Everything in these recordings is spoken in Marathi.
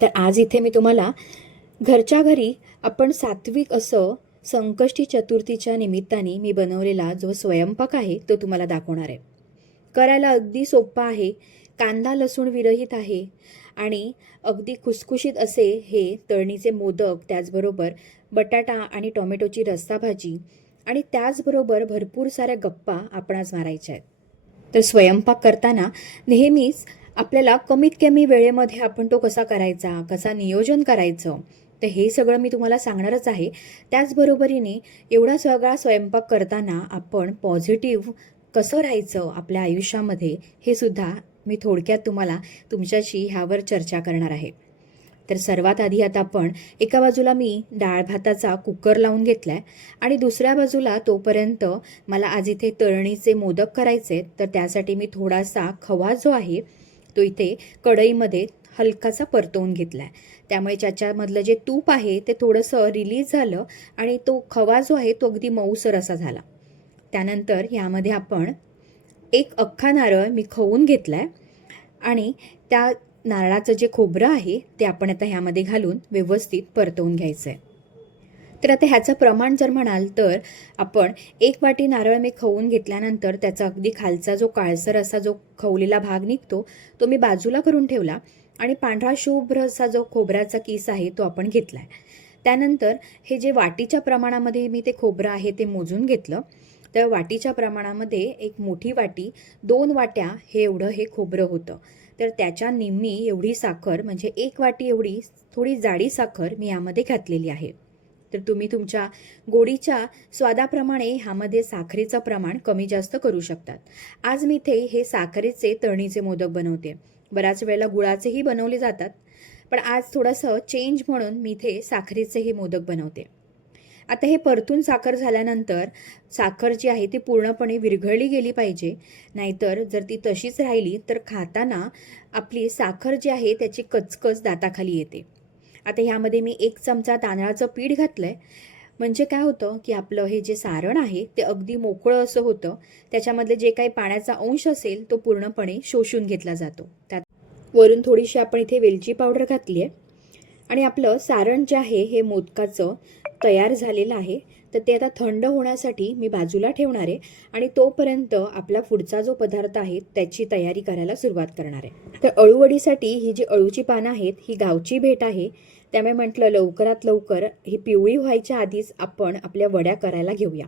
तर आज इथे मी तुम्हाला घरच्या घरी आपण सात्विक असं संकष्टी चतुर्थीच्या निमित्ताने मी बनवलेला जो स्वयंपाक आहे तो तुम्हाला दाखवणार आहे. करायला अगदी सोपा आहे कांदा लसूण विरहित आहे आणि अगदी खुसखुशीत असे हे तळणीचे मोदक त्याचबरोबर बटाटा आणि टोमॅटोची रस्सा भाजी आणि त्याचबरोबर भरपूर साऱ्या गप्पा आपणास मारायच्या आहेत. तर स्वयंपाक करताना नेहमीच आपल्याला कमीत कमी वेळेमध्ये आपण तो कसा करायचा कसा नियोजन करायचं तर हे सगळं मी तुम्हाला सांगणारच आहे. त्याचबरोबरीने एवढा सगळा स्वयंपाक करताना आपण पॉझिटिव्ह कसं राहायचं आपल्या आयुष्यामध्ये हे सुद्धा मी थोडक्यात तुम्हाला तुमच्याशी ह्यावर चर्चा करणार आहे. तर सर्वात आधी आता आपण एका बाजूला मी डाळ भाताचा कुकर लावून घेतला आहे आणि दुसऱ्या बाजूला तोपर्यंत मला आज इथे तळणीचे मोदक करायचे तर त्यासाठी मी थोडासा खवा जो आहे तो इथे कढईमध्ये हलकासा परतवून घेतला आहे त्यामुळे त्याच्यामधलं जे तूप आहे ते थोडंसं रिलीज झालं आणि तो खवा जो आहे तो अगदी मऊसर असा झाला. त्यानंतर यामध्ये आपण एक अख्खा नारळ मी खवून घेतलाय आणि त्या नारळाचं जे खोबरं आहे ते आपण आता ह्यामध्ये घालून व्यवस्थित परतवून घ्यायचं आहे तर आता ह्याचं प्रमाण जर म्हणाल तर आपण एक वाटी नारळ मी खवून घेतल्यानंतर त्याचा अगदी खालचा जो काळसर असा जो खवलेला भाग निघतो तो मी बाजूला करून ठेवला आणि पांढरा शुभ्र असा जो खोबऱ्याचा किस आहे तो आपण घेतला आहे त्यानंतर हे जे वाटीच्या प्रमाणामध्ये मी ते खोबरं आहे ते मोजून घेतलं. तर वाटीच्या प्रमाणामध्ये एक मोठी वाटी दोन वाट्या हे एवढं हे खोबरं होतं. तर त्याच्या निम्मी एवढी साखर म्हणजे एक वाटी एवढी थोडी जाडी साखर मी यामध्ये घातलेली आहे. तर तुम्ही तुमच्या गोडीच्या स्वादाप्रमाणे ह्यामध्ये साखरेचं प्रमाण कमी जास्त करू शकतात. आज मी इथे हे साखरेचे तळणीचे मोदक बनवते. बऱ्याच वेळेला गुळाचेही बनवले जातात. पण आज थोडंसं चेंज म्हणून मी इथे साखरेचे हे मोदक बनवते. आता हे परतून साखर झाल्यानंतर साखर जी आहे ती पूर्णपणे विरघळली गेली पाहिजे. नाहीतर जर ती तशीच राहिली तर खाताना आपली साखर जी आहे त्याची कचकच दाताखाली येते. आता ह्यामध्ये मी एक चमचा तांदळाचं पीठ घातलं आहे म्हणजे काय होतं की आपलं हे जे सारण आहे ते अगदी मोकळं असं होतं. त्याच्यामधले जे काही पाण्याचा अंश असेल तो पूर्णपणे शोषून घेतला जातो. त्यात वरून थोडीशी आपण इथे वेलची पावडर घातली आहे. आणि आपलं सारण जे आहे हे मोदकाचं तयार झालेलं आहे. तर ते आता थंड होण्यासाठी मी बाजूला ठेवणार आहे. आणि तोपर्यंत आपला पुढचा जो पदार्थ आहे त्याची तयारी करायला सुरुवात करणार आहे. तर अळूवडीसाठी ही जी अळूची पानं आहेत ही गावची भेट आहे. त्यामुळे म्हटलं लवकरात लवकर ही पिवळी व्हायच्या आधीच आपण आपल्या वड्या करायला घेऊया.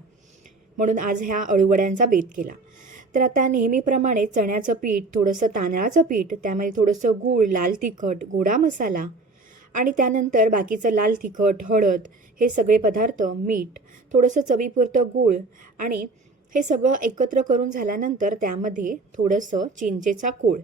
म्हणून आज ह्या अळूवड्यांचा बेत केला. तर आता नेहमीप्रमाणे चण्याचं पीठ थोडंसं तांदळाचं पीठ त्यामध्ये थोडंसं गूळ लाल तिखट गोडा मसाला आणि त्यानंतर बाकीचं लाल तिखट हळद हे सगळे पदार्थ मीठ थोडंसं चवीपुरतं गूळ आणि हे सगळं एकत्र करून झाल्यानंतर त्यामध्ये थोडंसं चिंचेचा कोळ.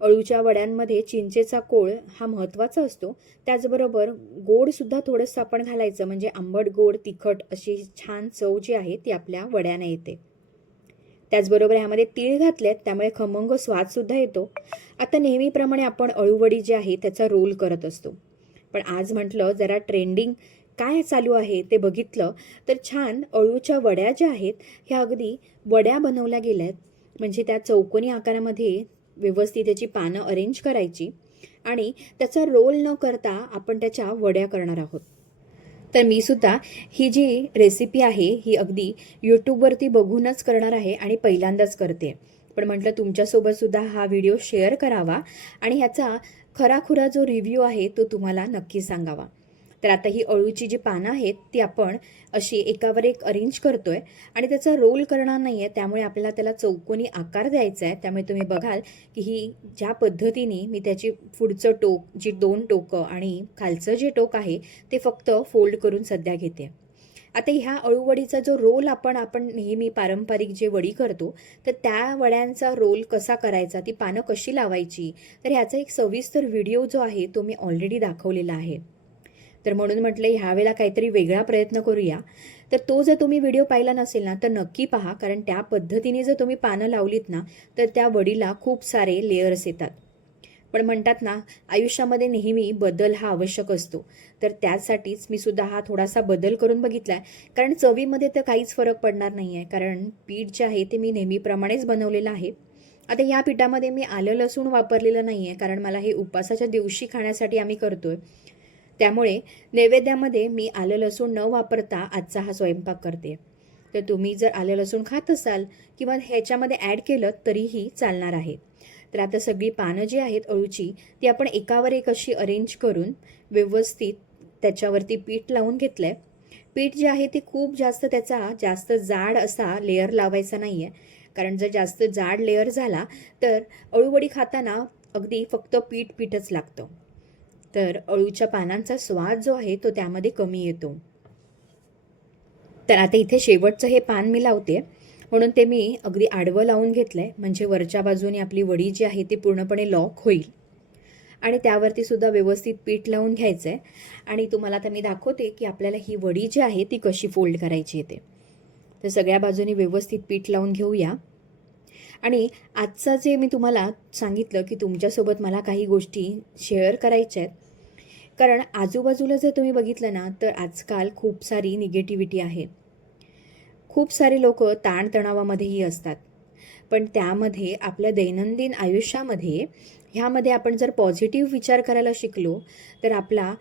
अळूच्या वड्यांमध्ये चिंचेचा कोळ हा महत्त्वाचा असतो. त्याचबरोबर गोडसुद्धा थोडंसं आपण घालायचं म्हणजे आंबट गोड तिखट अशी छान चव जी आहे ती आपल्या वड्यानं येते. त्याचबरोबर ह्यामध्ये तीळ घातलेत त्यामुळे खमंग स्वादसुद्धा येतो. आता नेहमीप्रमाणे आपण अळूवडी जी आहे त्याचा रोल करत असतो. पण आज म्हटलं जरा ट्रेंडिंग काय चालू आहे ते बघितलं तर छान अळूच्या वड्या ज्या आहेत ह्या अगदी वड्या बनवल्या गेल्यात. म्हणजे त्या चौकोनी आकारामध्ये व्यवस्थित त्याची पानं अरेंज करायची आणि त्याचा रोल न करता आपण त्याच्या वड्या करणार आहोत. तर मी सुद्धा ही जी रेसिपी आहे ही अगदी यूट्यूबवरती बघूनच करणार आहे आणि पहिल्यांदाच करते. पण म्हटलं तुमच्यासोबतसुद्धा हा व्हिडिओ शेअर करावा आणि ह्याचा खराखुरा जो रिव्ह्यू आहे तो तुम्हाला नक्की सांगावा. तर आता ही अळूची जी पानं आहेत ती आपण अशी एकावर एक अरेंज करतो आहे आणि त्याचा रोल करणार नाही आहे त्यामुळे आपल्याला त्याला चौकोनी आकार द्यायचा आहे. त्यामुळे तुम्ही बघाल की ही ज्या पद्धतीने मी त्याची पुढचं टोक जी दोन टोकं आणि खालचं जे टोक आहे ते फक्त फोल्ड करून सध्या घेते. आता ह्या अळूवडीचा जो रोल आपण आपण नेहमी पारंपरिक जे वडी करतो तर त्या वड्यांचा रोल कसा करायचा ती पानं कशी लावायची? तर ह्याचा एक सविस्तर व्हिडिओ जो आहे तो मी ऑलरेडी दाखवलेला आहे. तर म्हणून म्हटलं ह्यावेळेला काहीतरी वेगळा प्रयत्न करूया. तर तो जर तुम्ही व्हिडिओ पाहिला नसेल ना तर नक्की पहा कारण त्या पद्धतीने जर तुम्ही पानं लावलीत ना तर त्या वडीला खूप सारे लेयर्स येतात. पण म्हणतात ना आयुष्यामध्ये नेहमी बदल हा आवश्यक असतो. तर त्यासाठीच मी सुद्धा हा थोडासा बदल करून बघितला आहे कारण चवीमध्ये तर काहीच फरक पडणार नाही आहे कारण पीठ जे आहे ते मी नेहमीप्रमाणेच बनवलेलं आहे. आता या पिठामध्ये मी आलं लसूण वापरलेलं नाही आहे कारण मला हे उपासाच्या दिवशी खाण्यासाठी आम्ही करतो आहे त्यामुळे नैवेद्यामध्ये मी आलं लसूण न वापरता आजचा हा स्वयंपाक करते. तर तुम्ही जर आलं लसूण खात असाल किंवा ह्याच्यामध्ये ॲड केलं तरीही चालणार आहे. तर आता सगळी पानं जी आहेत अळूची ती आपण एकावर एक अशी अरेंज करून व्यवस्थित त्याच्यावरती पीठ लावून घेतलं आहे पीठ जे आहे ते खूप जास्त त्याचा जास्त जाड असा लेअर लावायचा नाही आहे कारण जर जास्त जाड लेअर झाला तर अळूवडी खाताना अगदी फक्त पीठ पीठच लागतं. तर अळूच्या पानांचा स्वाद जो आहे तो त्यामध्ये कमी येतो. तर आता इथे शेवटचं हे पान मी लावते. म्हणून ते मी अगदी आडवं लावून घेतलं आहे म्हणजे वरच्या बाजूने आपली वडी जी आहे ती पूर्णपणे लॉक होईल. आणि त्यावरती सुद्धा व्यवस्थित पीठ लावून घ्यायचं आहे आणि तुम्हाला आता मी दाखवते की आपल्याला ही वडी जी आहे ती कशी फोल्ड करायची येते तर सगळ्या बाजूनी व्यवस्थित पीठ लावून घेऊया. आणि आजचा जे मी तुम्हाला सांगितलं की तुमच्यासोबत मला काही गोष्टी शेअर करायच्या आहेत कारण आजूबाजूला जर तुम्ही बघितलं ना तर आजकाल खूप सारी निगेटिव्हिटी आहे. खूप सारे लोक ताणतणावामध्येही असतात. पण त्यामध्ये आपल्या दैनंदिन आयुष्यामध्ये ह्यामध्ये आपण जर पॉझिटिव्ह विचार करायला शिकलो तर आपला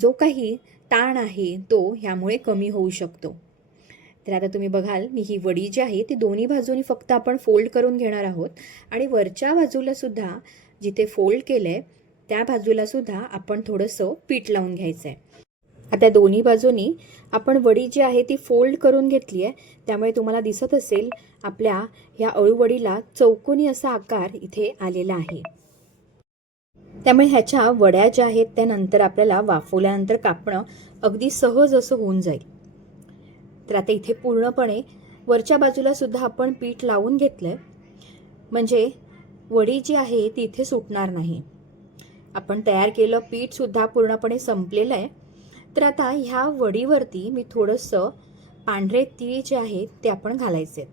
जो काही ताण आहे तो ह्यामुळे कमी होऊ शकतो. तर आता तुम्ही बघाल मी ही वडी जी आहे ती दोन्ही बाजूनी फक्त आपण फोल्ड करून घेणार आहोत. आणि वरच्या बाजूला सुद्धा जिथे फोल्ड केलं आहे त्या बाजूला सुद्धा आपण थोडंसं पीठ लावून घ्यायचं आहे आता दोन्ही बाजूनी आपण वडी जी आहे ती फोल्ड करून घेतली आहे. त्यामुळे तुम्हाला दिसत असेल आपल्या ह्या अळूवडीला चौकोनी असा आकार इथे आलेला आहे. त्यामुळे ह्याच्या वड्या ज्या आहेत त्या नंतर आपल्याला वाफवल्यानंतर कापणं अगदी सहज असं होऊन जाईल. तर आता इथे पूर्णपणे वरच्या बाजूला सुद्धा आपण पीठ लावून घेतलं आहे म्हणजे वडी जी आहे ती इथे सुटणार नाही. आपण तयार केलं पीठसुद्धा पूर्णपणे संपलेलं आहे तर आता ह्या वडीवरती मी थोडंसं पांढरे तीळ जे आहेत ते आपण घालायचे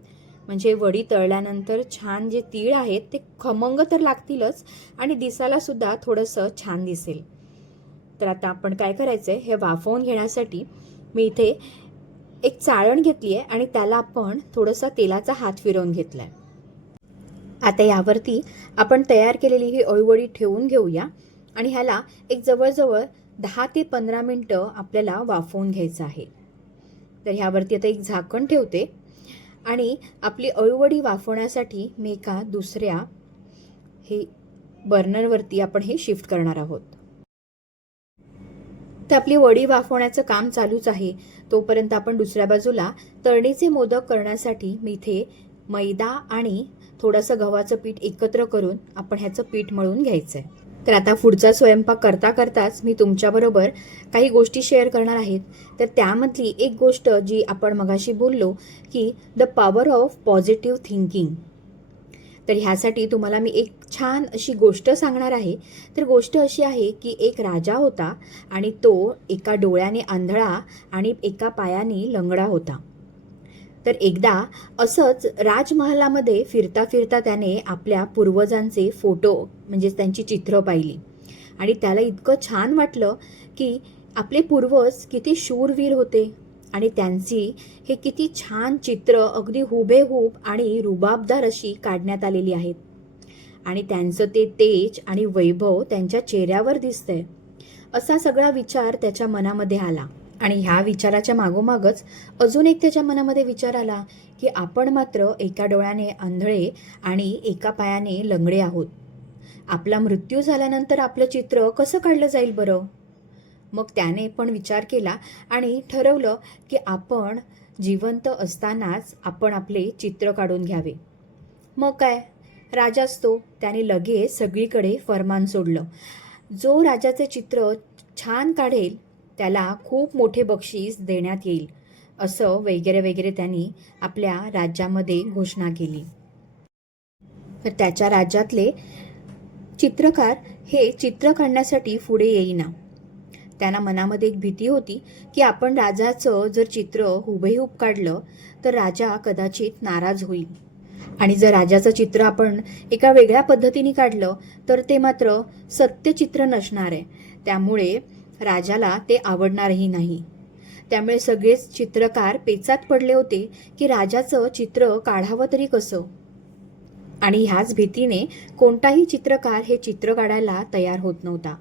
म्हणजे वडी तळल्यानंतर छान जे तीळ आहेत ते खमंग तर लागतीलच आणि दिसायला सुद्धा थोडंसं छान दिसेल. तर आता आपण काय करायचं आहे हे वाफवून घेण्यासाठी मी इथे एक चाळण घेतली आहे आणि त्याला आपण थोडंसं तेलाचा हात फिरवून घेतला आहे आता यावरती आपण तयार केलेली ही अळूवडी ठेवून घेऊया आणि ह्याला एक जवळजवळ दहा ते पंधरा मिनटं आपल्याला वाफवून घ्यायचं आहे. तर ह्यावरती आता एक झाकण ठेवते आणि आपली अळूवडी वाफवण्यासाठी मी एका दुसऱ्या हे बर्नरवरती आपण हे शिफ्ट करणार आहोत. तर आपली वडी वाफवण्याचं काम चालूच आहे. तोपर्यंत आपण दुसऱ्या बाजूला तळणीचे मोदक करण्यासाठी मी इथे मैदा आणि थोडंसं गव्हाचं पीठ एकत्र करून आपण ह्याचं पीठ मळून घ्यायचं आहे तर आता पुढचा स्वयंपाक करता करताच मी तुमच्याबरोबर काही गोष्टी शेअर करणार आहेत तर त्यामधली एक गोष्ट जी आपण मगाशी बोललो की the power of positive thinking तर ह्यासाठी तुम्हाला मी एक छान अशी गोष्ट सांगणार आहे. तर गोष्ट अशी आहे की एक राजा होता आणि तो एका डोळ्याने आंधळा आणि एका पायाने लंगडा होता. तर एकदा असंच राजमहालामध्ये फिरता फिरता त्याने आपल्या पूर्वजांचे फोटो म्हणजेच त्यांची चित्र पाहिली. आणि त्याला इतकं छान वाटलं की आपले पूर्वज किती शूरवीर होते. आणि त्यांची हे किती छान चित्र अगदी हुबेहूब आणि रुबाबदार अशी काढण्यात आलेली आहेत. आणि त्यांचं ते तेज आणि वैभव त्यांच्या चेहऱ्यावर दिसतंय. असा सगळा विचार त्याच्या मनामध्ये आला. आणि ह्या विचाराच्या मागोमागच अजून एक त्याच्या मनामध्ये विचार आला की आपण मात्र एका डोळ्याने आंधळे आणि एका पायाने लंगडे आहोत. आपला मृत्यू झाल्यानंतर आपलं चित्र कसं काढलं जाईल बरं? मग त्याने पण विचार केला आणि ठरवलं की आपण जिवंत असतानाच आपण आपले चित्र काढून घ्यावे. मग काय? राजाच तो त्याने लगेच सगळीकडे फरमान सोडलं. जो राजाचे चित्र छान काढेल त्याला खूप मोठे बक्षीस देण्यात येईल असं वगैरे वगैरे त्यांनी आपल्या राज्यामध्ये घोषणा केली. तर त्याच्या राज्यातले चित्रकार हे चित्र काढण्यासाठी पुढे येईना. त्यांना मनामध्ये एक भीती होती की आपण राजाचं जर चित्र हुबेहूब काढलं तर राजा कदाचित नाराज होईल. आणि जर राजाचं चित्र आपण एका वेगळ्या पद्धतीने काढलं तर ते मात्र सत्यचित्र नसणार आहे. त्यामुळे राजाला ते आवडणारही नाही. त्यामुळे सगळेच चित्रकार पेचात पडले होते की राजाचं चित्र काढावं तरी कसं? आणि ह्याच भीतीने कोणताही चित्रकार हे चित्र काढायला तयार होत नव्हता.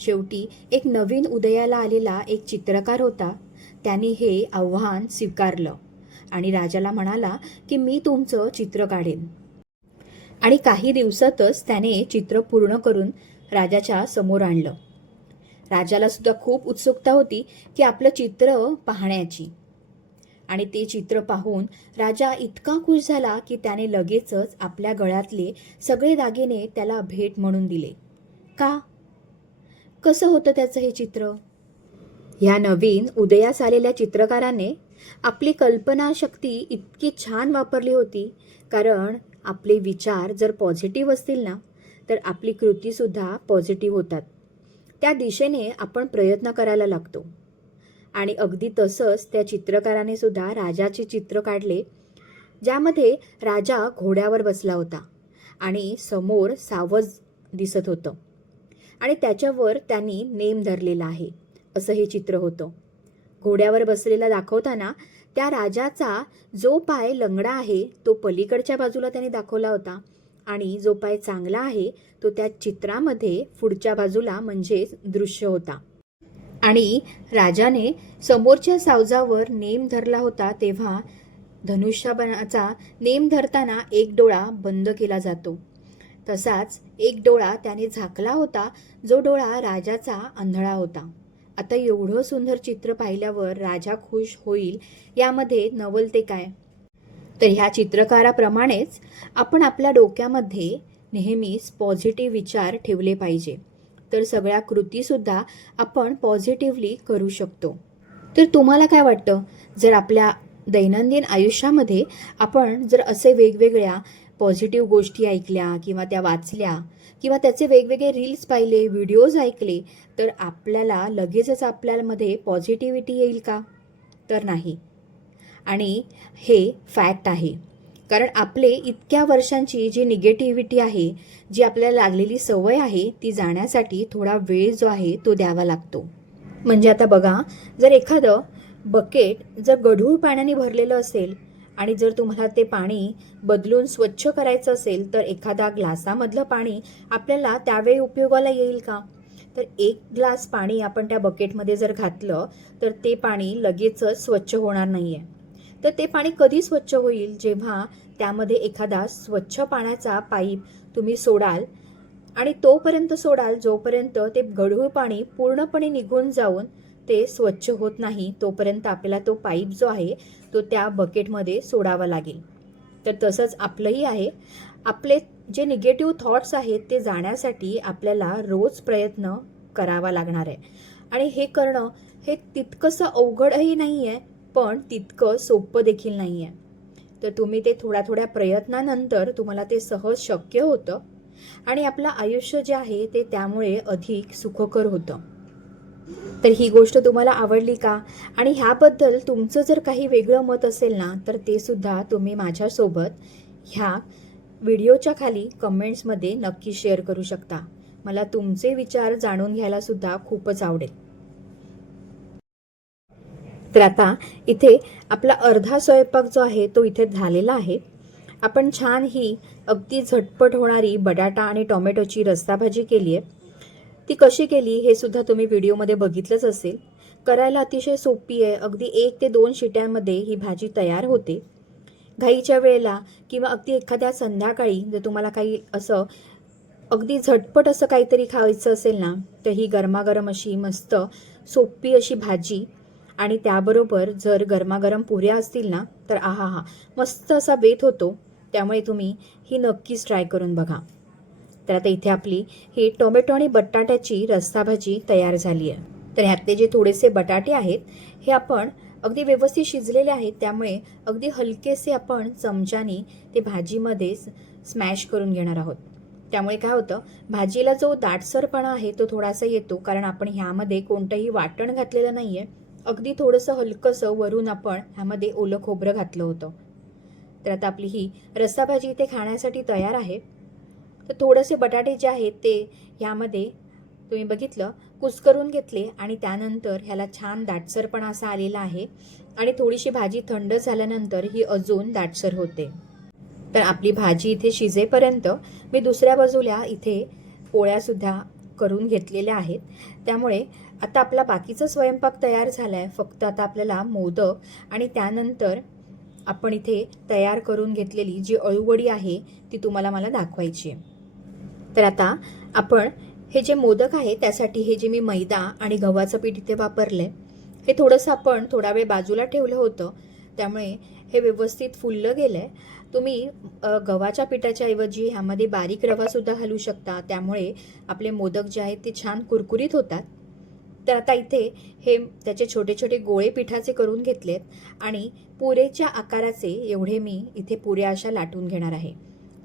शेवटी एक नवीन उदयाला आलेला एक चित्रकार होता. त्याने हे आव्हान स्वीकारलं आणि राजाला म्हणाला की मी तुमचं चित्र काढेन. आणि काही दिवसातच त्याने चित्र पूर्ण करून राजाच्या समोर आणलं. राजाला सुद्धा खूप उत्सुकता होती की आपलं चित्र पाहण्याची. आणि ते चित्र पाहून राजा इतका खुश झाला की त्याने लगेचच आपल्या गळ्यातले सगळे दागिने त्याला भेट म्हणून दिले. का? कसं होतं त्याचं हे चित्र? ह्या नवीन उदयास आलेल्या चित्रकाराने आपली कल्पनाशक्ती इतकी छान वापरली होती. कारण आपले विचार जर पॉझिटिव्ह असतील ना तर आपली कृतीसुद्धा पॉझिटिव्ह होतात. त्या दिशेने आपण प्रयत्न करायला लागतो. आणि अगदी तसंच त्या चित्रकाराने सुद्धा राजाचे चित्र काढले ज्यामध्ये राजा घोड्यावर बसला होता आणि समोर सावज दिसत होतं. आणि त्याच्यावर त्यांनी नेम धरलेला आहे. असं हे चित्र होतं. घोड्यावर बसलेला दाखवताना त्या राजाचा जो पाय लंगडा आहे तो पलीकडच्या बाजूला त्याने दाखवला होता. आणि जो पाय चांगला आहे तो त्या चित्रामध्ये पुढच्या बाजूला म्हणजेच दृश्य होता. आणि राजाने समोरच्या सावजावर नेम धरला होता तेव्हा धनुष्यबाणाचा नेम धरताना एक डोळा बंद केला जातो. तसाच एक डोळा त्याने झाकला होता जो डोळा राजाचा आंधळा होता. आता एवढं सुंदर चित्र पाहिल्यावर राजा खुश होईल यामध्ये नवल ते काय? तर ह्या चित्रकाराप्रमाणेच आपण आपल्या डोक्यामध्ये नेहमीच पॉझिटिव्ह विचार ठेवले पाहिजे. तर सगळ्या कृतीसुद्धा आपण पॉझिटिव्हली करू शकतो. तर तुम्हाला काय वाटतं? जर आपल्या दैनंदिन आयुष्यामध्ये आपण जर असे वेगवेगळ्या पॉझिटिव्ह गोष्टी ऐकल्या किंवा त्या वाचल्या किंवा त्याचे वेगवेगळे रील्स पाहिले व्हिडिओज ऐकले तर आपल्याला लगेचच आपल्यामध्ये पॉझिटिव्हिटी येईल का? तर नाही. आणि हे फॅक्ट आहे. कारण आपले इतक्या वर्षांची जी निगेटिव्हिटी आहे जी आपल्याला लागलेली सवय आहे ती जाण्यासाठी थोडा वेळ जो आहे तो द्यावा लागतो. म्हणजे आता बघा जर एखादं बकेट जर गढूळ पाण्याने भरलेलं असेल आणि जर तुम्हाला ते पाणी बदलून स्वच्छ करायचं असेल तर एखादा ग्लासामधलं पाणी आपल्याला त्यावेळी उपयोगाला येईल का? तर एक ग्लास पाणी आपण त्या बकेटमध्ये जर घातलं तर ते पाणी लगेचच स्वच्छ होणार नाही आहे तर ते पाणी कधी स्वच्छ होईल? जेव्हा त्यामध्ये एखादा स्वच्छ पाण्याचा पाईप तुम्ही सोडाल आणि तोपर्यंत सोडाल जोपर्यंत ते गढूळ पाणी पूर्णपणे निघून जाऊन ते स्वच्छ होत नाही तोपर्यंत आपल्याला तो पाईप जो आहे तो त्या बकेटमध्ये सोडावा लागेल. तर तसंच आपलंही आहे. आपले जे निगेटिव्ह थॉट्स आहेत ते जाण्यासाठी आपल्याला रोज प्रयत्न करावा लागणार आहे. आणि हे करणं हे तितकंसं अवघडही नाही आहे पण तितकं सोपं देखील नाही आहे तर तुम्ही ते थोड्या थोड्या प्रयत्नानंतर तुम्हाला ते सहज शक्य होतं. आणि आपलं आयुष्य जे आहे ते त्यामुळे अधिक सुखकर होतं. तर ही गोष्ट तुम्हाला आवडली का? आणि ह्याबद्दल तुमचं जर काही वेगळं मत असेल ना तर ते सुद्धा तुम्ही माझ्यासोबत ह्या व्हिडिओच्या खाली कमेंट्समध्ये नक्की शेअर करू शकता. मला तुमचे विचार जाणून घ्यायला सुद्धा खूपच आवडेल. तर आता इथे आपला अर्धा स्वयंपाक जो आहे तो इथे झालेला आहे. आपण छान ही अगदी झटपट होणारी बटाटा आणि टोमॅटोची रस्साभाजी केली आहे ती कशी केली हे सुद्धा तुम्ही व्हिडिओमध्ये बघितलंच असेल. करायला अतिशय सोपी आहे. अगदी एक ते दोन शिट्यांमध्ये ही भाजी तयार होते. घाईच्या वेळेला किंवा अगदी एखाद्या संध्याकाळी जर तुम्हाला काही असं अगदी झटपट असं काहीतरी खायचं असेल ना तर ही गरमागरम अशी मस्त सोपी अशी भाजी आणि त्याबरोबर जर गरमागरम पुऱ्या असतील ना तर आहा हा मस्त असा बेत होतो. त्यामुळे तुम्ही ही नक्कीच ट्राय करून बघा. तर आता इथे आपली ही टोमॅटो आणि बटाट्याची रस्सा भाजी तयार झाली आहे. तर ह्यातले जे थोडेसे बटाटे आहेत हे आपण अगदी व्यवस्थित शिजलेले आहेत त्यामुळे अगदी हलकेसे आपण चमच्याने ते भाजीमध्ये स्मॅश करून घेणार आहोत. त्यामुळे काय होतं भाजीला जो दाटसरपणा आहे तो थोडासा येतो कारण आपण ह्यामध्ये कोणतंही वाटण घातलेलं नाही आहे अगदी थोडंसं हलकंसं वरून आपण ह्यामध्ये ओलं खोबरं घातलं होतं. तर आता आपली ही रस्सा भाजी इथे खाण्यासाठी तयार आहे. तर थोडेसे बटाटे जे आहेत ते ह्यामध्ये तुम्ही बघितलं कुस्करून घेतले आणि त्यानंतर ह्याला छान दाटसरपणा असा आलेला आहे आणि थोडीशी भाजी थंड झाल्यानंतर ही अजून दाटसर होते. तर आपली भाजी इथे शिजेपर्यंत मी दुसऱ्या बाजूला इथे पोळ्यासुद्धा करून घेतलेल्या आहेत. त्यामुळे आता आपला बाकीचा स्वयंपाक तयार झाला आहे फक्त आता आपल्याला मोदक आणि त्यानंतर आपण इथे तयार करून घेतलेली जी अळूवडी आहे ती तुम्हाला मला दाखवायची आहे. तर आता आपण हे जे मोदक आहे त्यासाठी हे जे मी मैदा आणि गव्हाचं पीठ इथे वापरलं आहे हे थोडंसं आपण थोडा वेळ बाजूला ठेवलं होतं. त्यामुळे हे व्यवस्थित फुललं गेलं आहे तुम्ही गव्हाच्या पिठाच्या ऐवजी ह्यामध्ये बारीक रवासुद्धा घालू शकता. त्यामुळे आपले मोदक जे आहेत ते छान कुरकुरीत होतात. तर आता इथे हे त्याचे छोटे छोटे गोळे पिठाचे करून घेतलेत आणि पुरेच्या आकाराचे एवढे मी इथे पुऱ्या अशा लाटून घेणार आहे.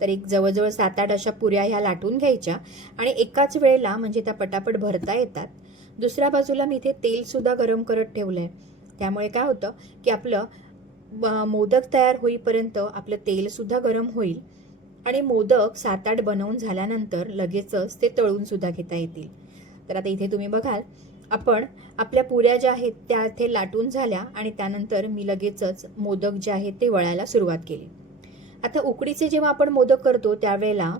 तर एक जवळजवळ सात आठ अशा पुऱ्या ह्या लाटून घ्यायच्या आणि एकाच वेळेला म्हणजे त्या पटापट भरता येतात. दुसऱ्या बाजूला मी इथे तेलसुद्धा गरम करत ठेवलं आहे त्यामुळे काय होतं की आपलं मोदक तयार होईपर्यंत आपलं तेलसुद्धा गरम होईल आणि मोदक सात आठ बनवून झाल्यानंतर लगेचच ते तळूनसुद्धा घेता येतील. तर आता इथे तुम्ही बघाल आपण आपल्या पुऱ्या ज्या आहेत त्या इथे लाटून झाल्या आणि त्यानंतर मी लगेचच मोदक जे आहेत ते वळायला सुरुवात केली. आता उकडीचे जेव्हा आपण मोदक करतो त्यावेळेला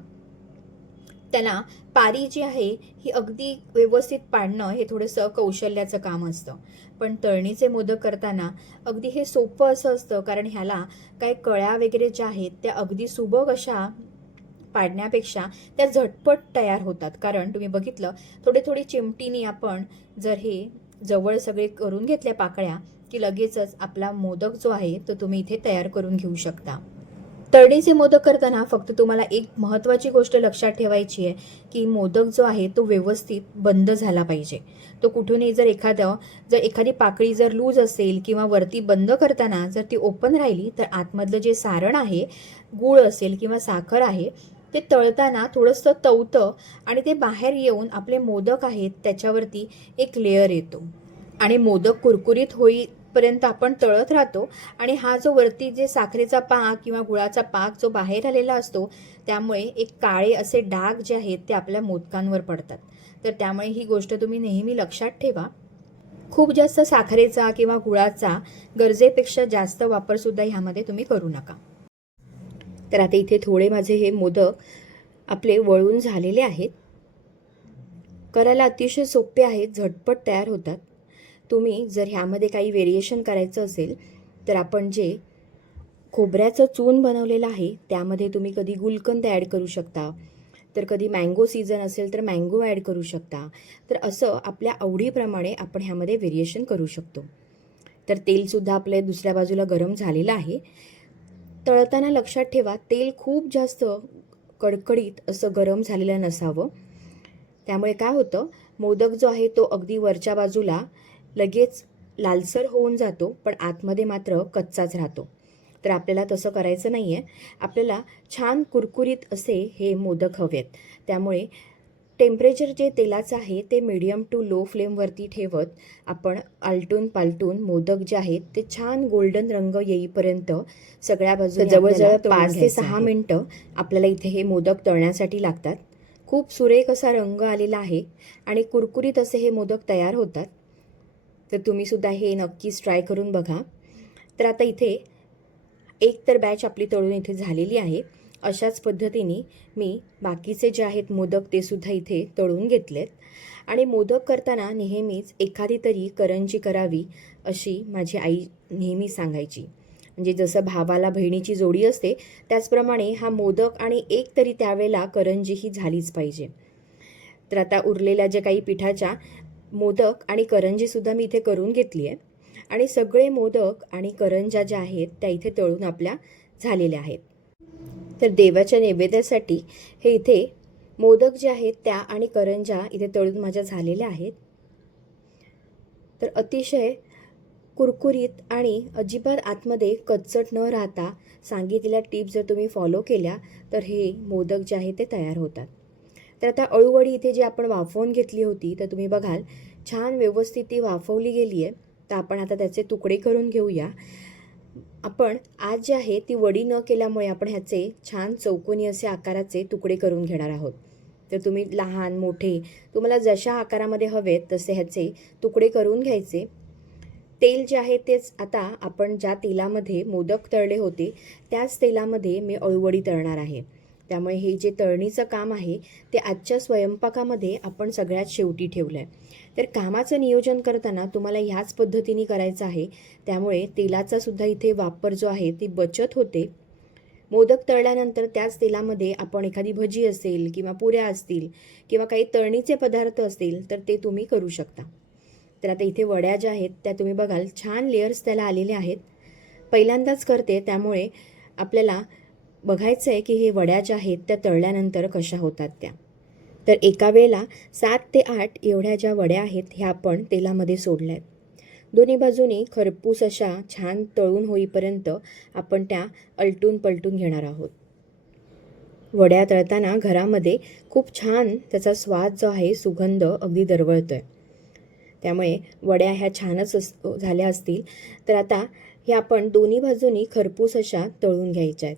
त्याला पारी जी आहे ही अगदी व्यवस्थित पाडणं हे थोडंसं कौशल्याचं काम असतं. पण तळणीचे मोदक करताना अगदी हे सोपं असं असतं कारण ह्याला काही कळ्या वगैरे ज्या आहेत त्या अगदी सुबक अशा पाडण्यापेक्षा त्या झटपट तयार होतात. कारण तुम्ही बघितलं थोडे थोडी चिमटीनी आपण जर हे जवळ सगळे करून घेतल्या पाकळ्या की लगेचच आपला मोदक जो आहे तो तुम्ही इथे तयार करून घेऊ शकता. तळणीचे मोदक करताना फक्त तुम्हाला एक महत्त्वाची गोष्ट लक्षात ठेवायची आहे की मोदक जो आहे तो व्यवस्थित बंद झाला पाहिजे. तो कुठूनही जर एखादं जर एखादी पाकळी जर लूज असेल किंवा वरती बंद करताना जर ती ओपन राहिली तर आतमधलं जे सारण आहे गूळ असेल किंवा साखर आहे ते तळताना थोडंसं तवतं आणि ते बाहेर येऊन आपले मोदक आहेत त्याच्यावरती एक लेअर येतो. आणि मोदक कुरकुरीत होई पर्यंत आपण तळत राहतो. आणि हा जो वरती जे साखरेचा पाक किंवा गुळाचा पाक जो बाहेर आलेला असतो त्यामुळे एक काळे असे डाग जे आहेत ते आपल्या मोदकांवर पडतात. तर त्यामुळे ही गोष्ट तुम्ही नेहमी लक्षात ठेवा. खूप जास्त साखरेचा किंवा गुळाचा गरजेपेक्षा जास्त वापरसुद्धा ह्यामध्ये तुम्ही करू नका. तर आता इथे थोडे माझे हे मोदक आपले वळून झालेले आहेत. करायला अतिशय सोपे आहेत झटपट तयार होतात. तुम्ही जर ह्यामध्ये काही व्हेरिएशन करायचं असेल तर आपण जे खोबऱ्याचं चून बनवलेलं आहे त्यामध्ये तुम्ही कधी गुलकंद ॲड करू शकता. तर कधी मँगो सीझन असेल तर मँगो ॲड करू शकता. तर असं आपल्या आवडीप्रमाणे आपण ह्यामध्ये व्हेरिएशन करू शकतो. तर तेलसुद्धा आपल्या दुसऱ्या बाजूला गरम झालेलं आहे. तळताना लक्षात ठेवा तेल खूप जास्त कडकडीत असं गरम झालेलं नसावं. त्यामुळे काय होतं मोदक जो आहे तो अगदी वरच्या बाजूला लगेच लालसर होऊन जातो पण आतमध्ये मात्र कच्चाच राहतो. तर आपल्याला तसं करायचं नाही आहे आपल्याला छान कुरकुरीत असे हे मोदक हवेत. त्यामुळे टेम्परेचर जे तेलाचं आहे ते मीडियम टू लो फ्लेमवरती ठेवत आपण आलटून पालटून मोदक जे आहेत ते छान गोल्डन रंग येईपर्यंत सगळ्या बाजूला जवळजवळ पाच ते सहा मिनटं आपल्याला इथे हे मोदक तळण्यासाठी लागतात. खूप सुरेख असा रंग आलेला आहे आणि कुरकुरीत असे हे मोदक तयार होतात. तर तुम्ही सुद्धा हे नक्कीच ट्राय करून बघा. तर आता इथे एक तर बॅच आपली तळून इथे झालेली आहे. अशाच पद्धतीने मी बाकीचे जे आहेत मोदक ते सुद्धा इथे तळून घेतलेत. आणि मोदक करताना नेहमीच एखादी तरी करंजी करावी अशी माझी आई नेहमी सांगायची. म्हणजे जसं भावाला बहिणीची जोडी असते त्याचप्रमाणे हा मोदक आणि एक तरी त्यावेळेला करंजी ही झालीच पाहिजे. तर आता उरलेल्या ज्या काही पिठाच्या मोदक आणि करंजीसुद्धा मी इथे करून घेतली आहे आणि सगळे मोदक आणि करंजा ज्या आहेत त्या इथे तळून आपल्या झालेल्या आहेत. तर देवाच्या नैवेद्यासाठी हे इथे मोदक जे आहेत त्या आणि करंजा इथे तळून माझ्या झालेल्या आहेत. तर अतिशय कुरकुरीत आणि अजिबात आतमध्ये कच्चट न राहता सांगितलेल्या टिप्स जर तुम्ही फॉलो केल्या तर हे मोदक जे आहे ते तयार होतात. तर आता अळूवडी इथे जी आपण वाफवून घेतली होती तर तुम्ही बघाल छान व्यवस्थित ती वाफवली गेली आहे. तर आपण आता त्याचे तुकडे करून घेऊया. आपण आज जे आहे ती वडी न केल्यामुळे आपण ह्याचे छान चौकोनी असे आकाराचे तुकडे करून घेणार आहोत. तर तुम्ही लहान मोठे तुम्हाला जशा आकारामध्ये हवेत तसे ह्याचे तुकडे करून घ्यायचे. तेल जे आहे तेच आता आपण ज्या तेलामध्ये मोदक तळले होते त्याच तेलामध्ये मी अळूवडी तळणार आहे. त्यामुळे हे जे तळणीचं काम आहे ते आजच्या स्वयंपाकामध्ये आपण सगळ्यात शेवटी ठेवलं आहे तर कामाचं नियोजन करताना तुम्हाला ह्याच पद्धतीने करायचं आहे. त्यामुळे तेलाचा सुद्धा इथे वापर जो आहे ती बचत होते. मोदक तळल्यानंतर त्याच तेलामध्ये आपण एखादी भजी असेल किंवा पुऱ्या असतील किंवा काही तळणीचे पदार्थ असतील तर ते तुम्ही करू शकता. तर आता इथे वड्या ज्या आहेत त्या तुम्ही बघाल. छान लेअर्स त्याला आलेले आहेत. पहिल्यांदाच करते त्यामुळे आपल्याला बघायचं आहे की हे वड्या ज्या आहेत त्या तळल्यानंतर कशा होतात त्या. तर एका वेळेला सात ते आठ एवढ्या ज्या वड्या आहेत ह्या आपण तेलामध्ये सोडल्या आहेत दोन्ही बाजूनी खरपूस अशा छान तळून होईपर्यंत आपण त्या अलटून पलटून घेणार आहोत. वड्या तळताना घरामध्ये खूप छान त्याचा स्वाद जो आहे सुगंध अगदी दरवळतो आहे त्यामुळे वड्या ह्या छानच अस झाल्या असतील तर आता हे आपण दोन्ही बाजूनी खरपूस अशा तळून घ्यायच्या आहेत.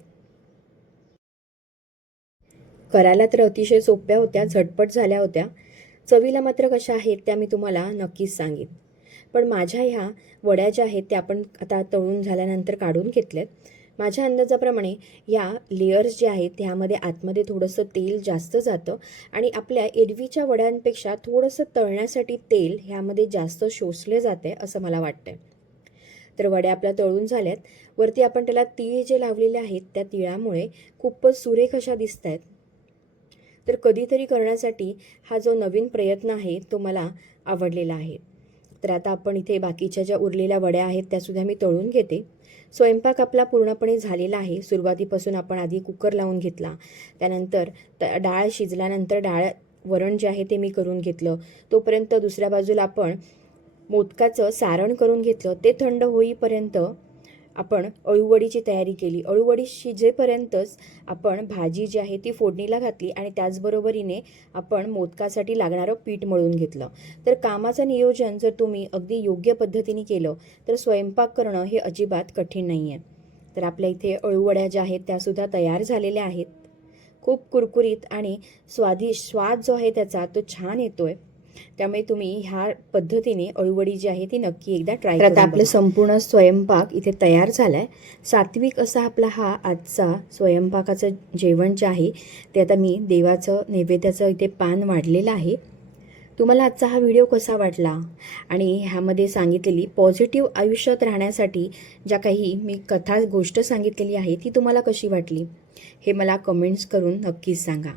करायला तर अतिशय सोप्या होत्या झटपट झाल्या होत्या. चवीला मात्र कशा आहेत त्या मी तुम्हाला नक्कीच सांगेन. पण माझ्या ह्या वड्या ज्या आहेत त्या आपण आता तळून झाल्यानंतर काढून घेतल्यात. माझ्या अंदाजाप्रमाणे या लेयर्स जे आहेत त्यामध्ये आतमध्ये थोडंसं तेल जास्त जातं आणि आपल्या एरवीच्या वड्यांपेक्षा थोडंसं तळण्यासाठी तेल ह्यामध्ये जास्त शोषले जाते असं मला वाटतं तर वड्या आपल्या तळून झाल्यात. वरती आपण त्याला तीळ जे लावलेले आहेत त्या तिळामुळे खूपच सुरेख अशा दिसत आहेत तर कधीतरी करण्यासाठी हा जो नवीन प्रयत्न आहे तो मला आवडलेला आहे. तर आता आपण इथे बाकीच्या ज्या उरलेल्या वड्या आहेत त्यासुद्धा मी तळून घेते. स्वयंपाक आपला पूर्णपणे झालेला आहे. सुरुवातीपासून आपण आधी कुकर लावून घेतला. त्यानंतर त डाळ शिजल्यानंतर डाळ वरण जे आहे ते मी करून घेतलं. तोपर्यंत दुसऱ्या बाजूला आपण मोदकाचं सारण करून घेतलं. ते थंड होईपर्यंत आपण अळूवडीची तयारी केली. अळूवडी शिजेपर्यंतच आपण भाजी जी आहे ती फोडणीला घातली आणि त्याचबरोबरीने आपण मोदकासाठी लागणारं पीठ मळून घेतलं. तर कामाचं नियोजन जर तुम्ही अगदी योग्य पद्धतीने केलं तर स्वयंपाक करणं हे अजिबात कठीण नाही आहे तर आपल्या इथे अळूवड्या ज्या आहेत त्यासुद्धा तयार झालेल्या आहेत. खूप कुरकुरीत आणि स्वादिष्ट स्वाद जो आहे त्याचा तो छान येतो आहे त्यामुळे तुम्ही ह्या पद्धतीने अळूवडी जी आहे ती नक्की एकदा ट्राय करा आपलं संपूर्ण स्वयंपाक इथे तयार झालाय. सात्विक असा आपला हा आजचा स्वयंपाकाचं जेवण जे आहे ते आता मी देवाचं नैवेद्याचं इथे पान वाढलेलं आहे. तुम्हाला आजचा हा व्हिडिओ कसा वाटला? आणि ह्यामध्ये सांगितलेली पॉझिटिव्ह आयुष्यात राहण्यासाठी ज्या काही मी कथा गोष्ट सांगितलेली आहे ती तुम्हाला कशी वाटली? हे मला कमेंट्स करून नक्कीच सांगा.